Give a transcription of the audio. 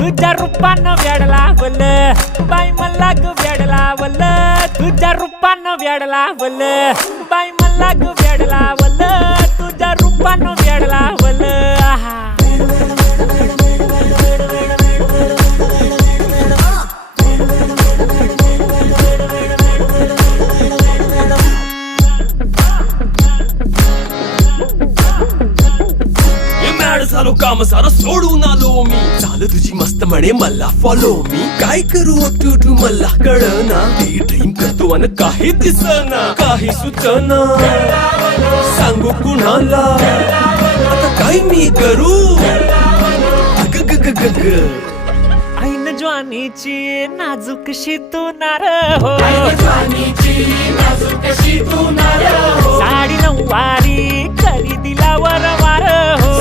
तुझ्या रूपानं वेड लावल बाई मला ग वेड लावल तुझ्या रूपानं वेड लावल बाई मला ग वेड लावल तुझ्या रूपानं वेड लावल आहा झालो काम सारं सोडून आलो मी झालं तुझी मस्त म्हणे मला फॉलो मी काय करू टू मला कळना ती ड्रीम करतो अन काही दिसना काही सुचना सांगू कुणाला आता काय मी करू ऐन ज्वानीची नाजूकशी तू नार हो साडी नऊवारी करी दिला वरवार हो